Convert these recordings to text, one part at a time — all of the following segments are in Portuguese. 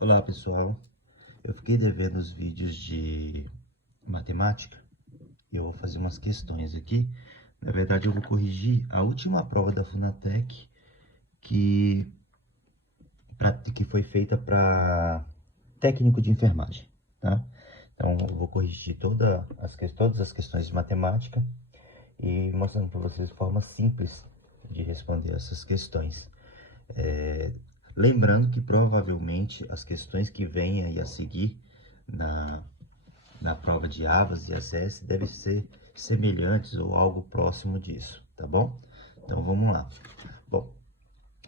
Olá pessoal, eu fiquei devendo os vídeos de matemática e eu vou fazer umas questões aqui. Na verdade eu vou corrigir a última prova da Funatec que foi feita para técnico de enfermagem, tá? Então eu vou corrigir todas as questões de matemática e mostrando para vocês forma simples de responder essas questões. Lembrando que provavelmente as questões que vêm aí a seguir na prova de AVAS e ACS devem ser semelhantes ou algo próximo disso, tá bom? Então vamos lá. Bom,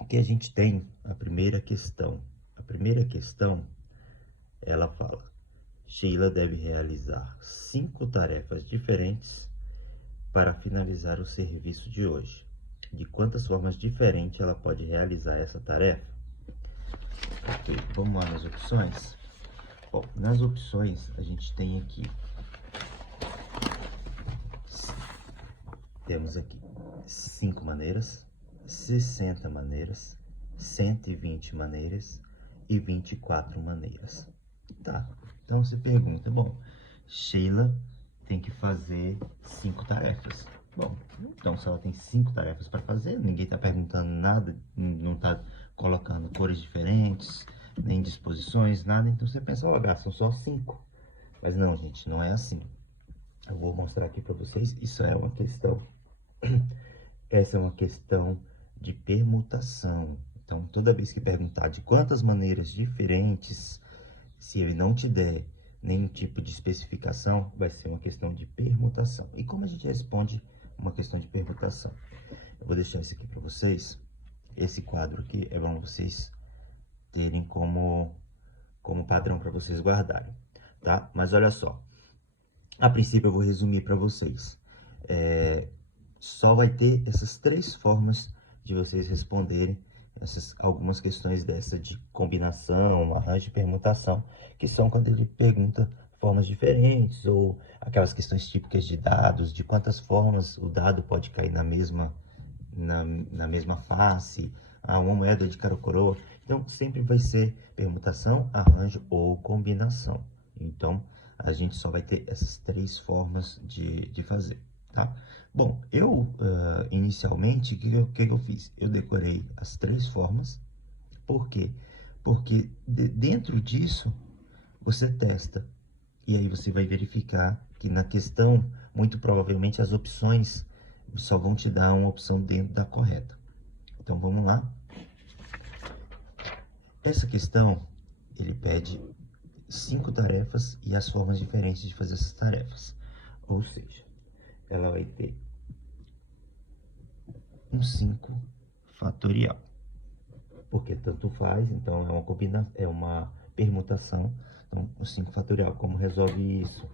aqui a gente tem a primeira questão. A primeira questão, ela fala: Sheila deve realizar 5 tarefas diferentes para finalizar o serviço de hoje. De quantas formas diferentes ela pode realizar essa tarefa? Ok, vamos lá nas opções. Bom, nas opções a gente tem aqui, temos aqui 5 maneiras, 60 maneiras, 120 maneiras e 24 maneiras. Tá, então você pergunta, bom, Sheila tem que fazer 5 tarefas. Bom, então se ela tem 5 tarefas para fazer, ninguém está perguntando nada, não está colocando cores diferentes, nem disposições, nada. Então você pensa, ó, são só 5. Mas não, gente, não é assim. Eu vou mostrar aqui para vocês, isso é uma questão, essa é uma questão de permutação. Então, toda vez que perguntar de quantas maneiras diferentes, se ele não te der nenhum tipo de especificação, vai ser uma questão de permutação. E como a gente responde uma questão de permutação? Eu vou deixar isso aqui para vocês. Esse quadro aqui é bom vocês terem como padrão para vocês guardarem, tá? Mas olha só, a princípio eu vou resumir para vocês. Só vai ter essas 3 formas de vocês responderem algumas questões dessa de combinação, arranjo e permutação, que são quando ele pergunta formas diferentes, ou aquelas questões típicas de dados, de quantas formas o dado pode cair na mesma face, uma moeda de cara ou coroa. Então, sempre vai ser permutação, arranjo ou combinação. Então, a gente só vai ter essas 3 formas de fazer, tá? Bom, eu, inicialmente, o que eu fiz? Eu decorei as 3 formas. Por quê? Porque dentro disso, você testa. E aí você vai verificar que na questão, muito provavelmente, as opções só vão te dar uma opção dentro da correta. Então, vamos lá. Essa questão, ele pede 5 tarefas e as formas diferentes de fazer essas tarefas. Ou seja, ela vai ter um 5 fatorial. Porque tanto faz, então é uma permutação. Então, o 5 fatorial, como resolve isso?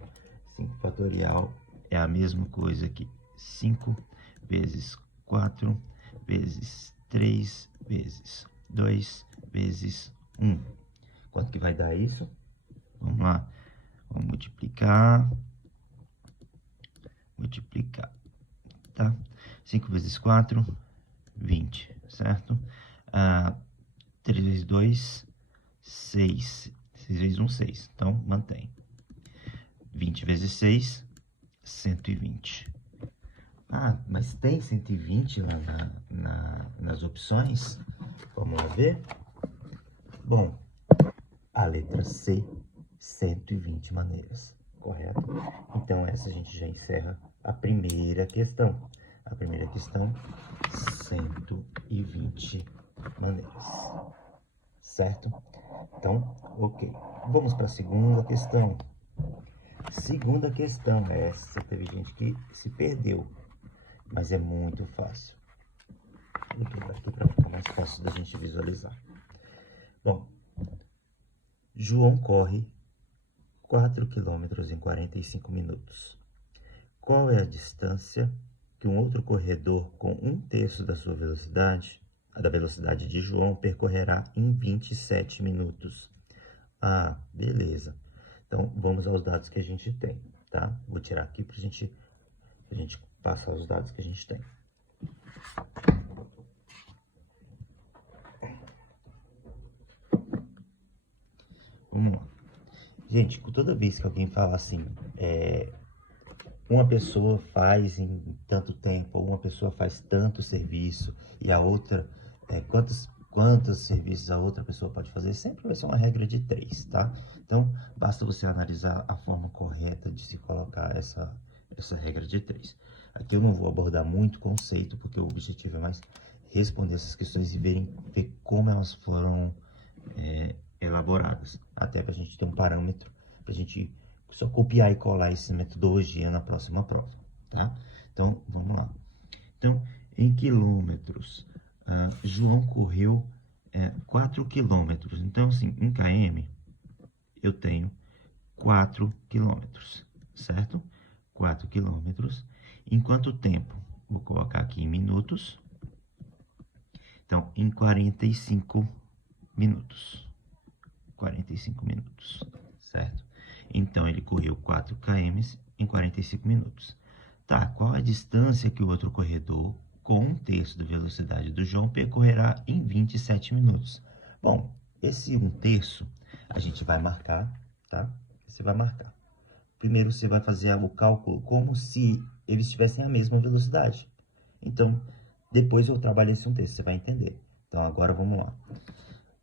5 fatorial é a mesma coisa aqui. 5 vezes 4 vezes 3 vezes 2 vezes 1. Quanto que vai dar isso? Vamos lá. Vamos multiplicar. Tá? 5 vezes 4, 20, certo? 3 vezes 2, 6. 6 vezes 1, 6. Então, mantém. 20 vezes 6, 120. Mas tem 120 lá nas opções? Vamos lá ver. Bom, a letra C, 120 maneiras, correto? Então, essa a gente já encerra a primeira questão. A primeira questão, 120 maneiras, certo? Então, ok. Vamos para a segunda questão. Segunda questão, essa teve gente que se perdeu, mas é muito fácil. Vou botar aqui para ficar mais fácil da gente visualizar. Bom, João corre 4 km em 45 minutos. Qual é a distância que um outro corredor com 1/3 da sua velocidade, a da velocidade de João, percorrerá em 27 minutos? Beleza. Então, vamos aos dados que a gente tem, tá? Vou tirar aqui para a gente passar os dados que a gente tem. vamos lá. Gente, toda vez que alguém fala assim, uma pessoa faz em tanto tempo, ou uma pessoa faz tanto serviço, e a outra, quantos serviços a outra pessoa pode fazer, sempre vai ser uma regra de 3, tá? Então, basta você analisar a forma correta de se colocar essa regra de 3. Aqui eu não vou abordar muito conceito, porque o objetivo é mais responder essas questões e ver como elas foram elaboradas, até para a gente ter um parâmetro, para a gente só copiar e colar essa metodologia na próxima prova, tá? Então, vamos lá. Então, em quilômetros, João correu 4 quilômetros. Então, assim, em km, eu tenho 4 quilômetros, certo? 4 quilômetros. Em quanto tempo? Vou colocar aqui em minutos. Então, em 45 minutos. 45 minutos, certo? Então, ele correu 4 km em 45 minutos. Tá, qual a distância que o outro corredor, com 1/3 da velocidade do João, percorrerá em 27 minutos? Bom, esse 1/3 a gente vai marcar, tá? Você vai marcar. Primeiro, você vai fazer o cálculo como se eles tivessem a mesma velocidade. Então, depois eu trabalho esse 1/3, você vai entender. Então, agora vamos lá.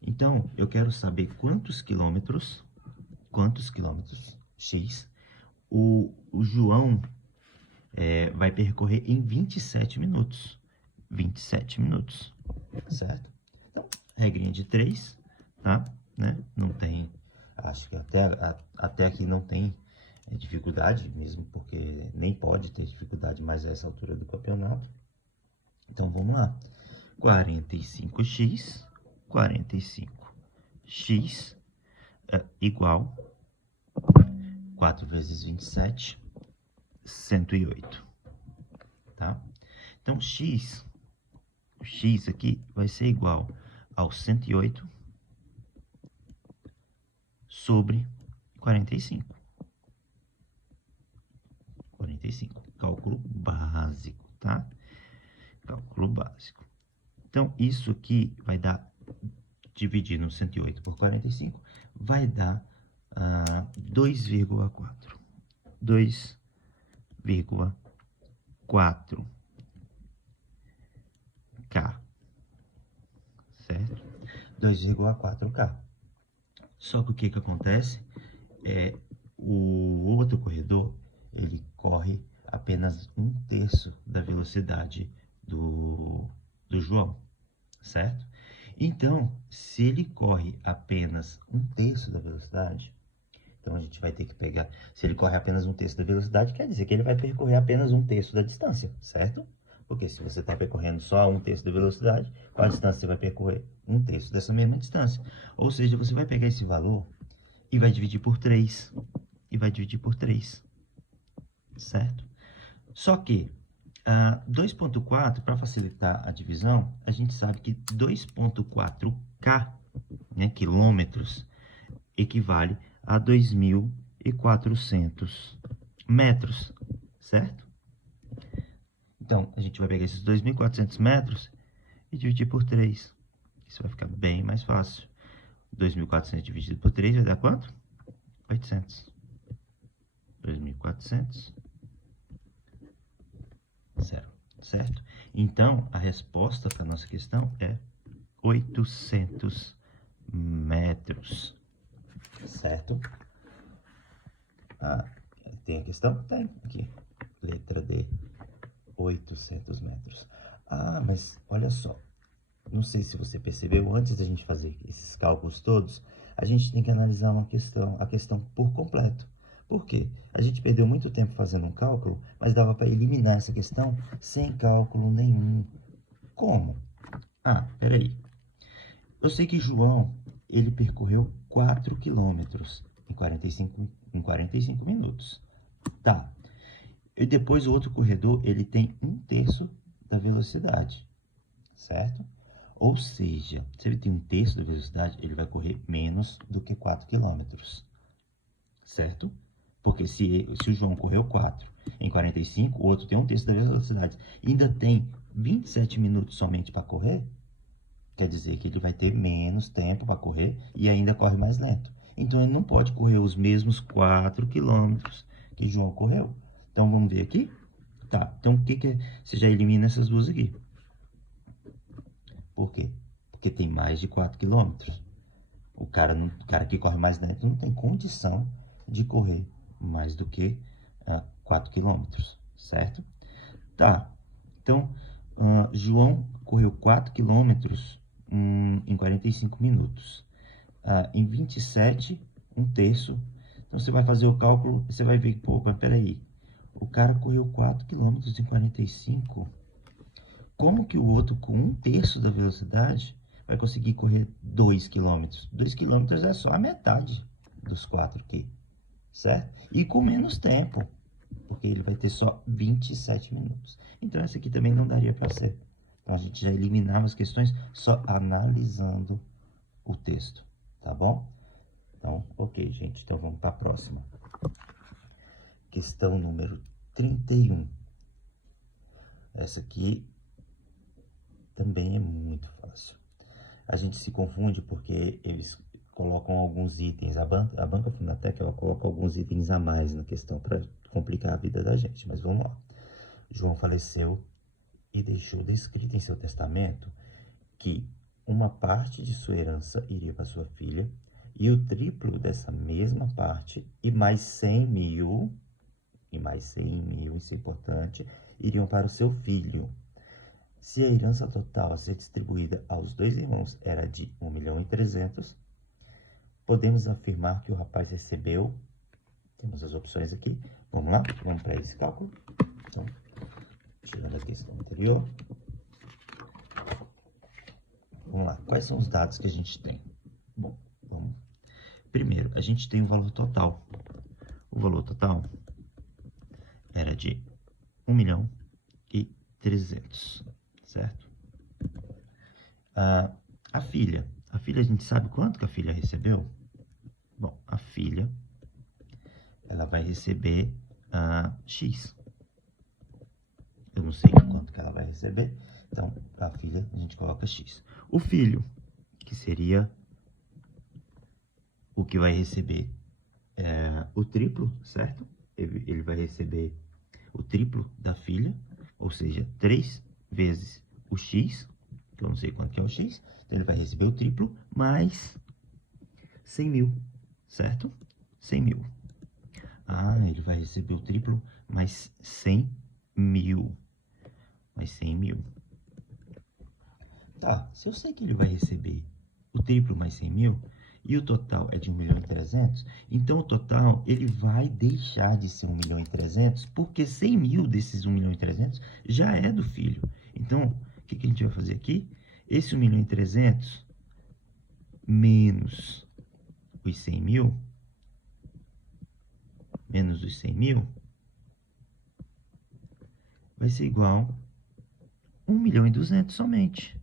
Então, eu quero saber quantos quilômetros, x, o João vai percorrer em 27 minutos. 27 minutos, certo? Então, regrinha de 3, tá? Né? Não tem, acho que até aqui não tem dificuldade mesmo, porque nem pode ter dificuldade mais a essa altura do campeonato. Então, vamos lá. 45x igual 4 vezes 27, 108, tá? Então, x aqui vai ser igual ao 108 sobre 45. 45, cálculo básico, tá? Cálculo básico. Então, isso aqui vai dar, dividindo 108 por 45, vai dar 2,4. 2,4K, certo? 2,4K. Só que o que acontece? O outro corredor, ele corre apenas 1/3 da velocidade do João, certo? Então, se ele corre apenas 1/3 da velocidade, então a gente vai ter que pegar, se ele corre apenas 1/3 da velocidade, quer dizer que ele vai percorrer apenas 1/3 da distância, certo? Porque se você está percorrendo só 1/3 da velocidade, qual a distância você vai percorrer? 1/3 dessa mesma distância. Ou seja, você vai pegar esse valor e vai dividir por 3. Certo? Só que 2,4, para facilitar a divisão, a gente sabe que 2,4K, né, quilômetros, equivale a 2.400 metros, certo? Então, a gente vai pegar esses 2.400 metros e dividir por 3. Isso vai ficar bem mais fácil. 2.400 dividido por 3 vai dar quanto? 800. 2.400. Certo? Então, a resposta para a nossa questão é 800 metros. Certo? Tem a questão? Tem. Aqui. Letra D. 800 metros. Mas olha só. Não sei se você percebeu, antes da gente fazer esses cálculos todos, a gente tem que analisar a questão por completo. Por quê? A gente perdeu muito tempo fazendo um cálculo, mas dava para eliminar essa questão sem cálculo nenhum. Como? Peraí. Eu sei que João, ele percorreu 4 quilômetros em 45 minutos. Tá. E depois o outro corredor, ele tem 1/3 da velocidade, certo? Ou seja, se ele tem 1/3 da velocidade, ele vai correr menos do que 4 quilômetros, certo? Porque se o João correu 4 em 45, o outro tem 1/3 da velocidade, e ainda tem 27 minutos somente para correr, quer dizer que ele vai ter menos tempo para correr e ainda corre mais lento. Então, ele não pode correr os mesmos 4 quilômetros que João correu. Então, vamos ver aqui? Tá, então, o que que... Você já elimina essas duas aqui. Por quê? Porque tem mais de 4 quilômetros. O cara que corre mais lento não tem condição de correr mais do que 4 quilômetros, certo? Tá, então, João correu 4 quilômetros em 45 minutos. Em 27, um terço. Então, você vai fazer o cálculo e você vai ver, pô, mas peraí, o cara correu 4 quilômetros em 45. Como que o outro, com um terço da velocidade, vai conseguir correr 2 quilômetros? 2 quilômetros é só a metade dos 4 aqui, certo? E com menos tempo, porque ele vai ter só 27 minutos. Então, essa aqui também não daria para ser. Então, a gente já eliminava as questões só analisando o texto, tá bom? Então, ok, gente. Então, vamos para a próxima. Questão número 31. Essa aqui também é muito fácil. A gente se confunde porque eles colocam alguns itens. A banca Fundatec, ela coloca alguns itens a mais na questão para complicar a vida da gente. Mas vamos lá. João faleceu e deixou descrito em seu testamento que uma parte de sua herança iria para sua filha e o triplo dessa mesma parte e mais 100 mil, isso é importante, iriam para o seu filho. Se a herança total a ser distribuída aos dois irmãos era de 1.300.000, podemos afirmar que o rapaz recebeu... Temos as opções aqui. Vamos lá? Vamos para esse cálculo. Então, tirando a questão anterior. Vamos lá. Quais são os dados que a gente tem? Bom, vamos. Primeiro, a gente tem o valor total. O valor total era de 1.300.000, certo? A filha a gente sabe quanto que a filha recebeu? Bom, a filha, ela vai receber X. Eu não sei quanto que ela vai receber, então a filha a gente coloca X. O filho, que seria o que vai receber o triplo, certo? Ele vai receber o triplo da filha, ou seja, 3 vezes o X, que eu não sei quanto que é o X, então ele vai receber o triplo mais 100 mil, certo? 100 mil. Ele vai receber o triplo mais 100 mil. Mais 100 mil. Tá, se eu sei que ele vai receber o triplo mais 100 mil, e o total é de 1.300.000, então o total ele vai deixar de ser 1.300.000, porque 100 mil desses 1.300.000 já é do filho. Então, o que a gente vai fazer aqui? Esse 1.300.000 menos os 100 mil, vai ser igual a 1.200.000 somente.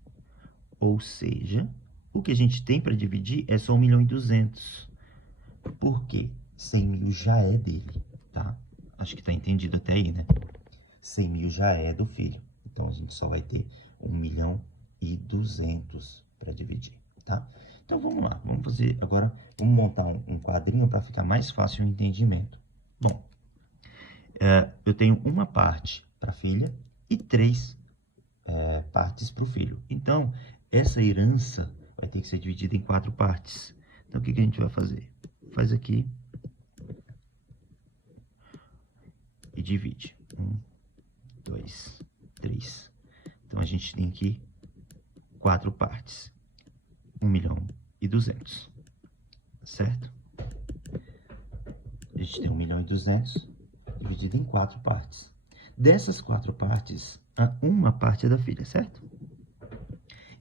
Ou seja, o que a gente tem para dividir é só 1.200.000. Por quê? 100 mil já é dele, tá? Acho que tá entendido até aí, né? 100 mil já é do filho. Então, a gente só vai ter 1.200.000 para dividir, tá? Então, vamos lá. Vamos fazer agora, vamos montar um quadrinho para ficar mais fácil o entendimento. Bom, eu tenho uma parte para a filha e 3 partes para o filho. Então, essa herança vai ter que ser dividida em 4 partes. Então, o que a gente vai fazer? Faz aqui e divide. 1, 2, 3. Então, a gente tem aqui 4 partes. 1.200.000, certo? A gente tem 1.200.000 dividido em 4 partes. Dessas 4 partes, uma parte é da filha, certo?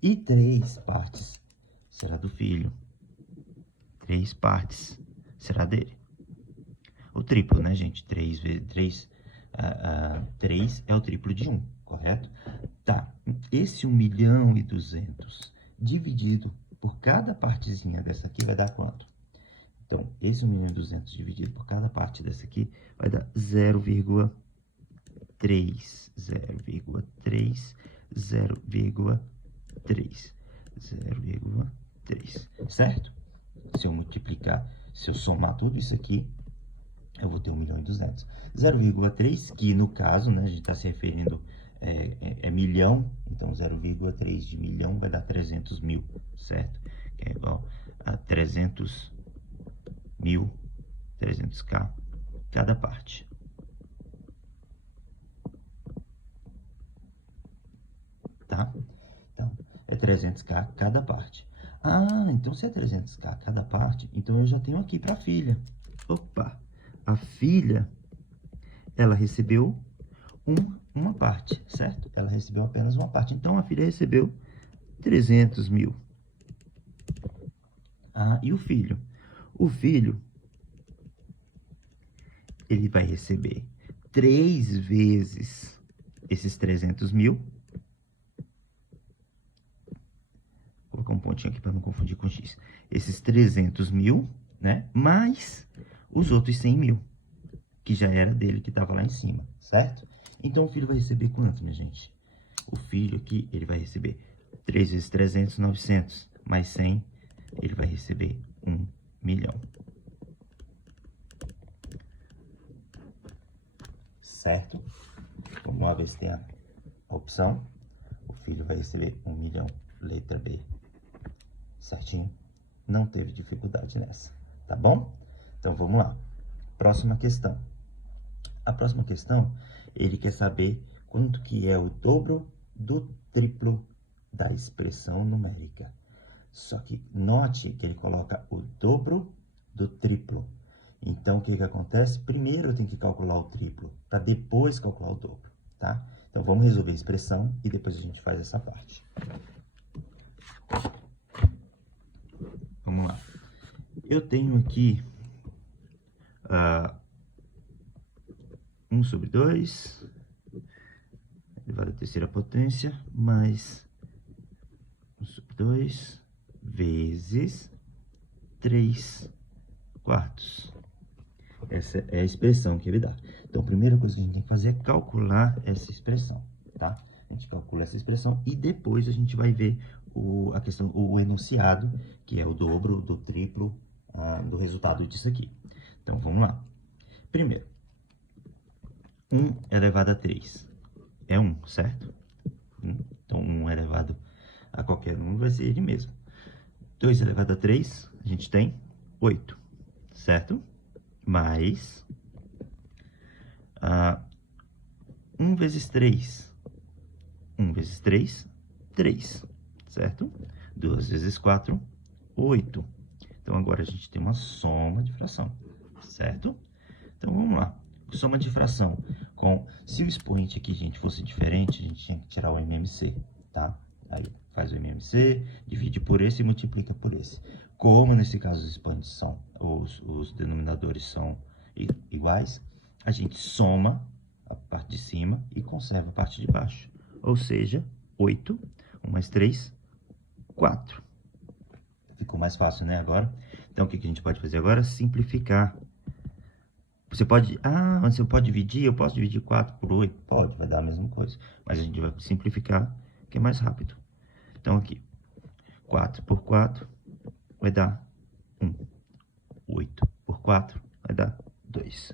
E 3 partes será do filho. 3 partes será dele. O triplo, né, gente? 3 vezes 3. 3 é o triplo de 1, correto? Tá. Esse 1.200.000 dividido por cada partezinha dessa aqui vai dar quanto? Então, esse 1.200.000 dividido por cada parte dessa aqui vai dar 0,3. 0,3. 0,3. 0,3. Certo? Se eu multiplicar Se eu somar tudo isso aqui, eu vou ter 1.200.000. 0,3, que no caso, né, a gente está se referindo milhão, então 0,3 de milhão vai dar 300.000, certo? Que é igual a 300.000, 300k cada parte. Tá? Então, é 300k cada parte. Ah, então se é 300k cada parte, então eu já tenho aqui para a filha. Opa! A filha, ela recebeu uma parte, certo? Ela recebeu apenas uma parte. Então, a filha recebeu 300.000. Ah, e o filho? O filho, ele vai receber 3 vezes esses 300.000. Vou colocar um pontinho aqui para não confundir com X. Esses 300.000, né? Mais os outros 100.000, que já era dele, que estava lá em cima, certo? Então, o filho vai receber quanto, minha gente? O filho aqui, ele vai receber 3 vezes 300, 900, mais 100, ele vai receber 1 milhão. Certo? Vamos lá ver se tem a opção. O filho vai receber 1 milhão, letra B. Certinho? Não teve dificuldade nessa, tá bom? Então, vamos lá. Próxima questão. A próxima questão, ele quer saber quanto que é o dobro do triplo da expressão numérica. Só que note que ele coloca o dobro do triplo. Então, o que que acontece? Primeiro eu tenho que calcular o triplo, para depois calcular o dobro, tá? Então, vamos resolver a expressão e depois a gente faz essa parte. Vamos lá. Eu tenho aqui 1 sobre 2, elevado à terceira potência, mais 1 sobre 2, vezes 3 quartos. Essa é a expressão que ele dá. Então, a primeira coisa que a gente tem que fazer é calcular essa expressão, tá? A gente calcula essa expressão e depois a gente vai ver o enunciado, que é o dobro, do triplo, do resultado disso aqui. Então, vamos lá. Primeiro, 1 elevado a 3 é 1, certo? Então, 1 elevado a qualquer número vai ser ele mesmo. 2 elevado a 3, a gente tem 8, certo? Mais 1 vezes 3. 1 vezes 3, 3, certo? 2 vezes 4, 8. Então, agora a gente tem uma soma de fração, certo? Então, vamos lá. Soma de fração. Se o expoente aqui, gente, fosse diferente, a gente tinha que tirar o MMC, tá? Aí, faz o MMC, divide por esse e multiplica por esse. Como, nesse caso, os expoentes são, os denominadores são iguais, a gente soma a parte de cima e conserva a parte de baixo. Ou seja, 8, 1 mais 3, 4. Ficou mais fácil, né, agora? Então, o que a gente pode fazer agora? Simplificar. Você pode dividir, eu posso dividir 4 por 8? Pode, vai dar a mesma coisa. Mas a gente vai simplificar, que é mais rápido. Então, aqui, 4 por 4 vai dar 1. 8 por 4 vai dar 2.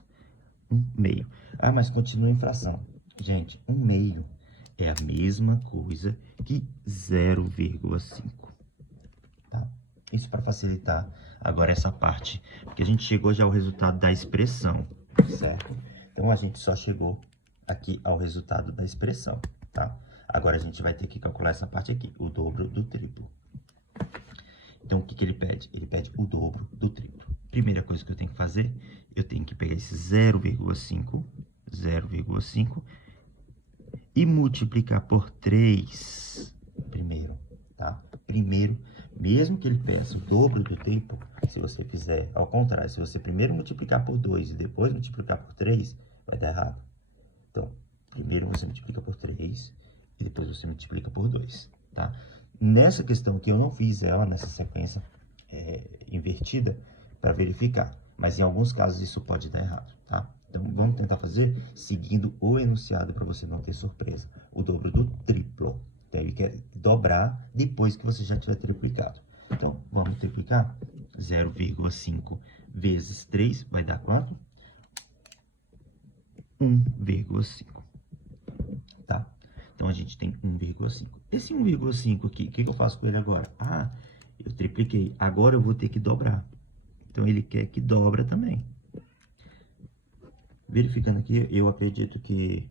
1 meio. Ah, mas continua em fração. Gente, 1 meio é a mesma coisa que 0,5. Tá? Isso para facilitar agora essa parte, porque a gente chegou já ao resultado da expressão, certo? Então, a gente só chegou aqui ao resultado da expressão, tá? Agora, a gente vai ter que calcular essa parte aqui, o dobro do triplo. Então, o que que ele pede? Ele pede o dobro do triplo. Primeira coisa que eu tenho que fazer, eu tenho que pegar esse 0,5, e multiplicar por 3 primeiro, tá? Primeiro, mesmo que ele peça o dobro do triplo, se você fizer ao contrário, se você primeiro multiplicar por 2 e depois multiplicar por 3, vai dar errado. Então, primeiro você multiplica por 3 e depois você multiplica por 2, tá? Nessa questão aqui, eu não fiz ela nessa sequência invertida para verificar, mas em alguns casos isso pode dar errado, tá? Então, vamos tentar fazer seguindo o enunciado para você não ter surpresa. O dobro do triplo. Então, ele quer dobrar depois que você já tiver triplicado. Então, vamos triplicar? 0,5 vezes 3 vai dar quanto? 1,5. Tá? Então, a gente tem 1,5. Esse 1,5 aqui, o que eu faço com ele agora? Ah, eu tripliquei. Agora eu vou ter que dobrar. Então, ele quer que dobra também. Verificando aqui, eu acredito que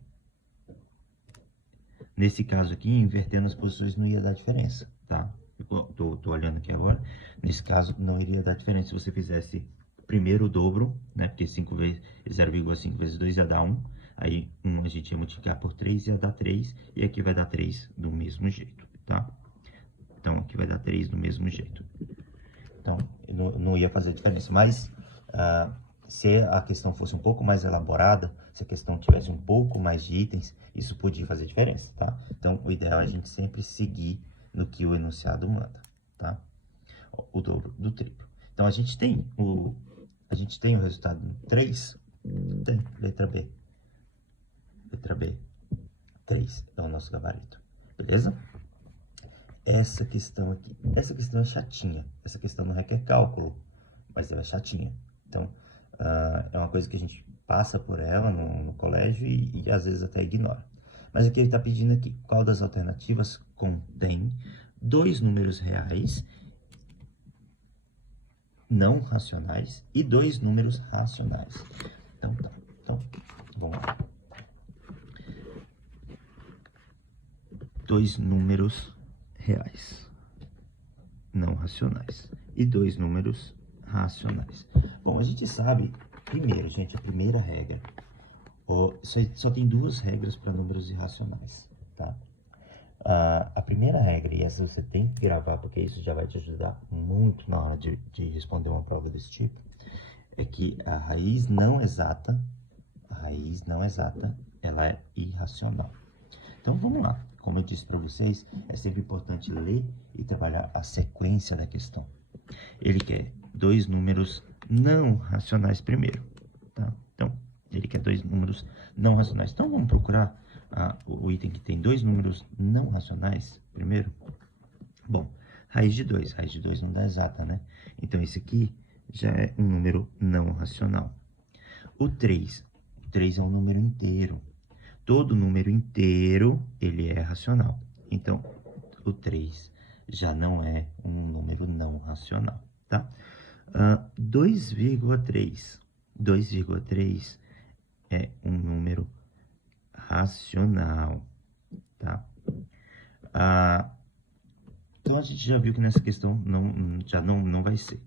nesse caso aqui, invertendo as posições não ia dar diferença, tá? Eu tô olhando aqui agora. Nesse caso, não iria dar diferença se você fizesse primeiro o dobro, né? Porque 5 vezes 0,5 vezes 2 ia dar 1. Aí, 1 a gente ia multiplicar por 3, ia dar 3. E aqui vai dar 3 do mesmo jeito, tá? Então, aqui vai dar 3 do mesmo jeito. Então, não ia fazer diferença. Mas, se a questão fosse um pouco mais elaborada, se a questão tivesse um pouco mais de itens, isso podia fazer diferença, tá? Então, o ideal é a gente sempre seguir no que o enunciado manda, tá? O dobro do triplo. Então, a gente tem o resultado 3, tem, letra B. Letra B, 3 é o nosso gabarito, beleza? Essa questão aqui, essa questão é chatinha, essa questão não requer cálculo, mas ela é chatinha. Então, é uma coisa que a gente passa por ela no colégio e às vezes até ignora. Mas aqui ele está pedindo aqui, qual das alternativas contém 2 números reais não racionais e 2 números racionais. Então, tá. Então, vamos lá. 2 números reais não racionais e 2 números racionais. Bom, a gente sabe, primeiro, gente, a primeira regra, só tem 2 regras para números irracionais, tá? A primeira regra, e essa você tem que gravar, porque isso já vai te ajudar muito na hora de responder uma prova desse tipo, é que a raiz não exata, ela é irracional. Então, vamos lá. Como eu disse para vocês, é sempre importante ler e trabalhar a sequência da questão. Ele quer 2 números não racionais primeiro, tá? Então, ele quer 2 números não racionais. Então, vamos procurar o item que tem 2 números não racionais primeiro. Bom, raiz de 2. Raiz de 2 não dá exata, né? Então, esse aqui já é um número não racional. O 3. O 3 é um número inteiro. Todo número inteiro, ele é racional. Então, o 3 já não é um número não racional, tá? 2,3. 2,3 é um número racional, tá? Então, a gente já viu que nessa questão já não vai ser.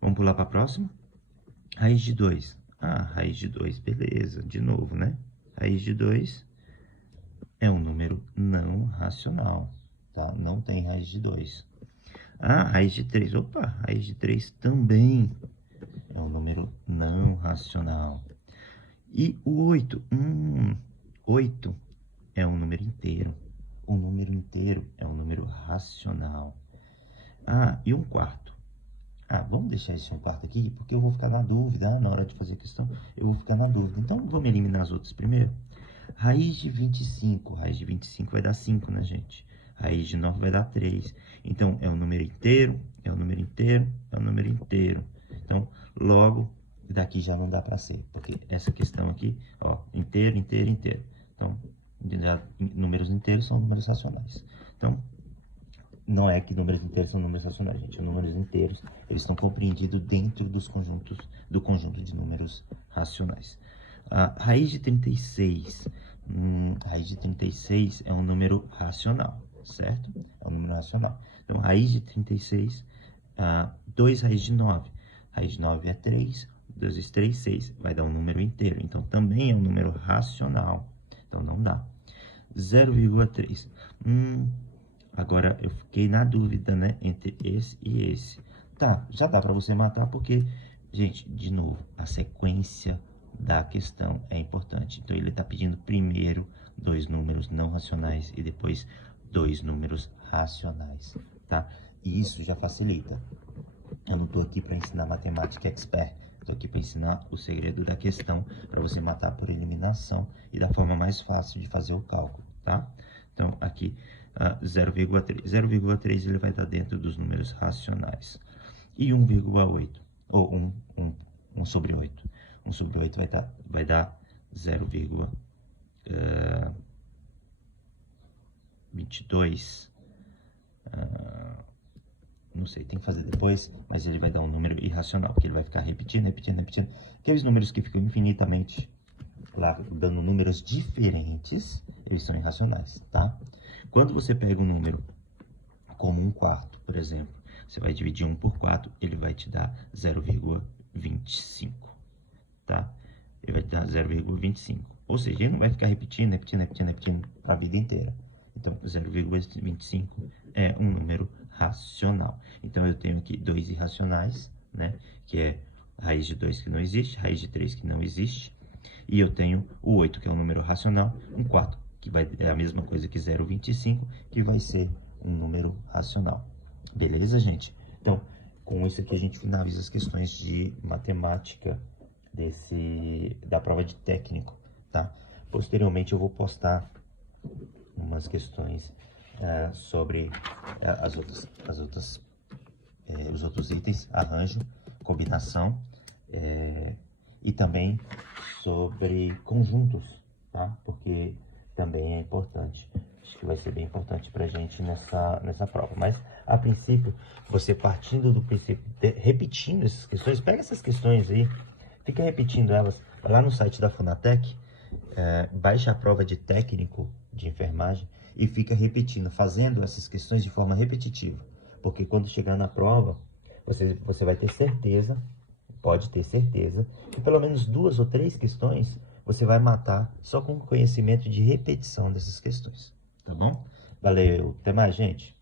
Vamos pular para a próxima? Raiz de 2. Raiz de 2, beleza. De novo, né? Raiz de 2 é um número não racional, tá? Não tem raiz de 2. Raiz de 3. Opa, raiz de 3 também é um número não racional. E o 8? 8 é um número inteiro. Um número inteiro é um número racional. E 1/4. Vamos deixar esse 1/4 aqui, porque eu vou ficar na dúvida. Na hora de fazer a questão, eu vou ficar na dúvida. Então, vamos eliminar as outras primeiro. Raiz de 25. Raiz de 25 vai dar 5, né, gente? Raiz de 9 vai dar 3. Então, é um número inteiro, é um número inteiro, é um número inteiro. Então, logo, daqui já não dá para ser, porque essa questão aqui, ó, inteiro, inteiro, inteiro. Então, números inteiros são números racionais. Então, não é que números inteiros são números racionais, gente. Os números inteiros, eles estão compreendidos dentro do conjunto de números racionais. Raiz de 36. Raiz de 36 é um número racional, certo? É um número racional. Então, raiz de 36, 2 raiz de 9. Raiz de 9 é 3, 2 vezes 3, 6. Vai dar um número inteiro. Então, também é um número racional. Então, não dá. 0,3. Agora, eu fiquei na dúvida, né? Entre esse e esse. Tá, já dá para você matar, porque, gente, de novo, a sequência da questão é importante. Então, ele está pedindo primeiro 2 números não racionais e depois 2 números racionais, tá? E isso já facilita. Eu não estou aqui para ensinar matemática expert. Estou aqui para ensinar o segredo da questão para você matar por eliminação e da forma mais fácil de fazer o cálculo, tá? Então, aqui, 0,3. 0,3 ele vai estar dentro dos números racionais. e 1,8, ou 1 sobre 8. 1 sobre 8 vai dar 0,22. Não sei, tem que fazer depois, mas ele vai dar um número irracional, que ele vai ficar repetindo. Aqueles números que ficam infinitamente lá, dando números diferentes, eles são irracionais, tá? Quando você pega um número como 1/4, por exemplo, você vai dividir 1 por 4, ele vai te dar 0,25, tá? Ele vai te dar 0,25. Ou seja, ele não vai ficar repetindo a vida inteira. Então, 0,25 é um número racional. Então, eu tenho aqui dois irracionais, né? Que é raiz de 2 que não existe, raiz de 3 que não existe. E eu tenho o 8, que é um número racional, 1/4, que é a mesma coisa que 0,25, que vai ser um número racional. Beleza, gente? Então, com isso aqui a gente finaliza as questões de matemática da prova de técnico, tá? Posteriormente eu vou postar umas questões sobre os outros itens, arranjo, combinação, e também sobre conjuntos, tá? Porque também é importante. Acho que vai ser bem importante pra gente nessa prova. Mas, a princípio, você partindo do princípio, repetindo essas questões, pega essas questões aí, fica repetindo elas. Vai lá no site da Funatec, baixa a prova de técnico de enfermagem e fica repetindo, fazendo essas questões de forma repetitiva. Porque quando chegar na prova, você vai ter certeza, pode ter certeza, que pelo menos 2 ou 3 questões você vai matar só com o conhecimento de repetição dessas questões. Tá bom? Valeu, até mais, gente.